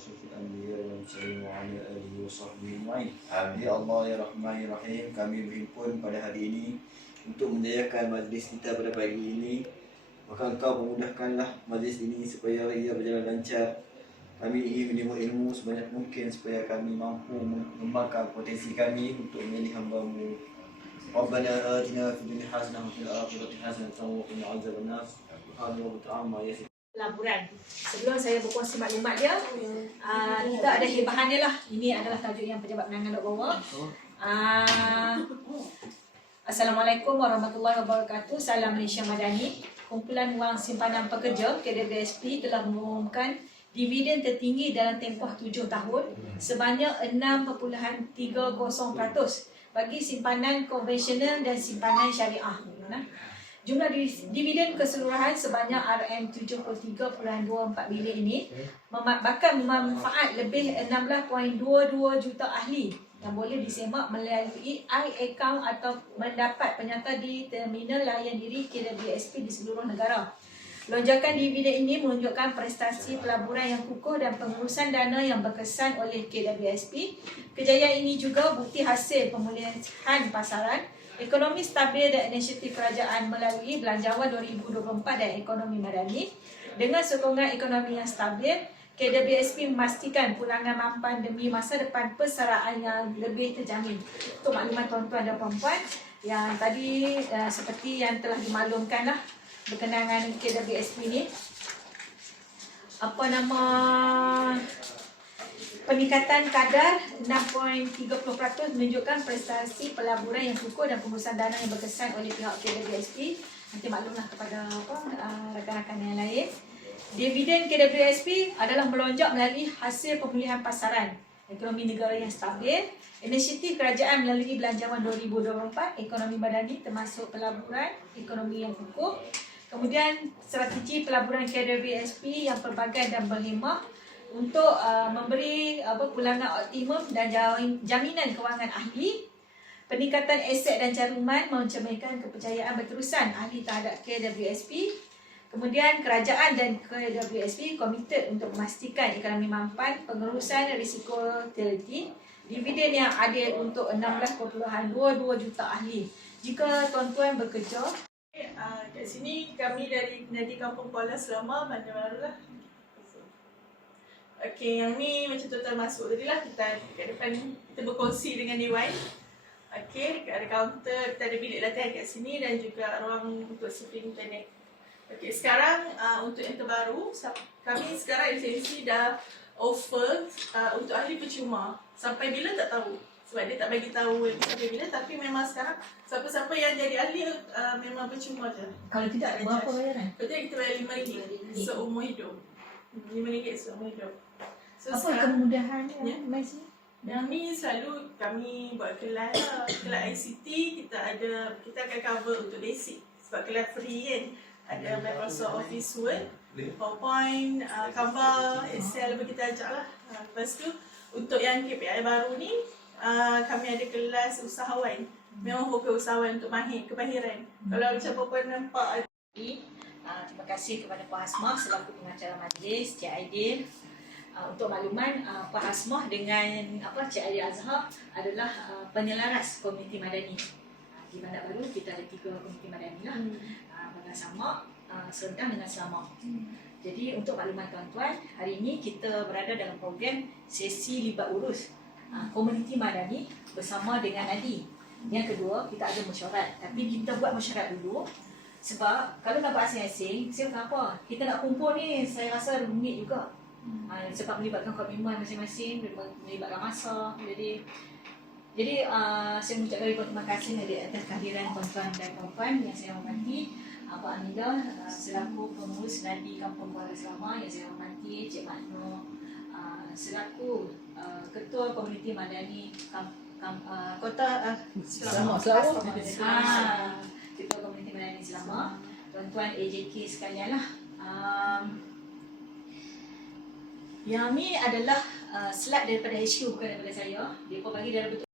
أشرف الأنبياء والمرسلين وعلى آله وصحبه أجمعين. Ya Allah ya Rahman ya Rahim, kami berhimpun pada hari ini untuk menjayakan majlis kita pada pagi ini. Maka engkau memudahkanlah majlis ini supaya ia berjalan lancar. Kami ingin menimba ilmu sebanyak mungkin supaya kami mampu mengembangkan potensi kami untuk menjadi hamba-Mu. Rabbana atina fid dunya hasanah wa fil akhirati hasanah wa qina adzabannar. Subhanallahi wa ta'ala laporan. Sebelum saya berkongsi maklumat dia, uh, kita ada hebahan dia lah. Ini adalah tajuk yang pejabat penangan dok bawa. Uh, Assalamualaikum warahmatullahi wabarakatuh. Salam Malaysia Madani. Kumpulan Wang Simpanan Pekerja KDBSP telah mengumumkan dividen tertinggi dalam tempoh 7 tahun sebanyak 6.30% bagi simpanan konvensional dan simpanan syariah. Nah, Jumlah div- dividen keseluruhan sebanyak RM73.24 bilion ini bakal memanfaat lebih 16.22 juta ahli yang boleh disemak melalui i-account atau mendapat penyata di terminal layan diri KWSP di seluruh negara. Lonjakan dividen ini menunjukkan prestasi pelaburan yang kukuh dan pengurusan dana yang berkesan oleh KWSP. Kejayaan ini juga bukti hasil pemulihan pasaran Ekonomi stabil dan inisiatif kerajaan melalui Belanjawan 2024 dan ekonomi madani. Dengan sokongan ekonomi yang stabil, KWSP memastikan pulangan mampan demi masa depan persaraan yang lebih terjamin. Untuk makluman tuan-tuan dan puan-puan, yang tadi uh, seperti yang telah dimaklumkan lah berkenaan KWSP ni. Apa nama Peningkatan kadar 6.30% menunjukkan prestasi pelaburan yang kukuh dan pengurusan dana yang berkesan oleh pihak KWSP. Nanti maklumlah kepada apa uh, rakan-rakan yang lain. Dividen KWSP adalah melonjak melalui hasil pemulihan pasaran, ekonomi negara yang stabil, inisiatif kerajaan melalui Belanjawan 2024, ekonomi madani termasuk pelaburan, ekonomi yang kukuh, kemudian strategi pelaburan KWSP yang pelbagai dan berhemah, untuk uh, memberi apa pulangan optimum dan jam- jaminan kewangan ahli peningkatan aset dan caruman mencerminkan kepercayaan berterusan ahli terhadap KWSP kemudian kerajaan dan KWSP komited untuk memastikan ekonomi mampan pengurusan risiko utility dividen yang adil untuk 16.22 juta ahli. Jika tuan-tuan bekerja Uh, kat sini kami dari Nadi Kampung Kuala Selama Bandar Okey, yang ni macam tuan-tuan masuk tadi lah kita kat depan kita berkongsi dengan Dewan. Okey, ada kaunter, kita ada bilik latihan kat sini dan juga ruang untuk surfing internet. Okey, sekarang uh, untuk yang terbaru, kami sekarang agensi dah offer uh, untuk ahli percuma. Sampai bila tak tahu. Sebab dia tak bagi tahu sampai bila tapi memang sekarang siapa-siapa yang jadi ahli uh, memang percuma je. kalau tidak berapa bayaran Betul kita bayar RM5 seumur hidup. RM5 seumur hidup. So apa sekarang kemudahan Ya. yang mai sini yang ni selalu kami buat kelas lah. Kelas ICT kita ada, kita akan cover untuk basic. Sebab kelas free kan. Ada Microsoft Office Word, PowerPoint, uh, Canva, Excel apa kita ajak lah. Uh, lepas tu untuk yang KPI baru ni, uh, kami ada kelas usahawan. Memang fokus usahawan untuk mahir, kemahiran. Kalau macam perempuan nampak Uh, terima kasih kepada Puan Hasmah selaku pengacara majlis, Cik Aidil. Uh, untuk makluman, uh, Puan Hasmah dengan apa Cik Aidil Azhar adalah uh, penyelaras komuniti madani. Uh, di Bandar Baru kita ada tiga komuniti madani lah. Uh, Bandar Samak, uh, Serendang dengan Selamak. Jadi untuk makluman tuan-tuan, hari ini kita berada dalam program sesi libat urus uh, komuniti madani bersama dengan Adi. Yang kedua, kita ada mesyuarat. Tapi kita buat mesyuarat dulu sebab kalau nak buat asing-asing, saya kenapa? Kita nak kumpul ni, saya rasa rumit juga. Ha, sebab melibatkan komitmen masing-masing, melibatkan masa. Jadi jadi uh, saya mengucapkan ribuan terima kasih dari atas kehadiran tuan-tuan dan puan-puan yang saya hormati. Abang Amida uh, selaku pengurus Nadi Kampung Kuala Selama yang saya hormati, Cik Makno uh, selaku uh, ketua komuniti madani kam, kam, uh, kota uh. Selamat. Selamat. Ah, ketua komuniti madani Selama, tuan-tuan AJK sekalian lah. Yang ni adalah uh, slide daripada HQ bukan daripada saya. Dia pun bagi dalam bentuk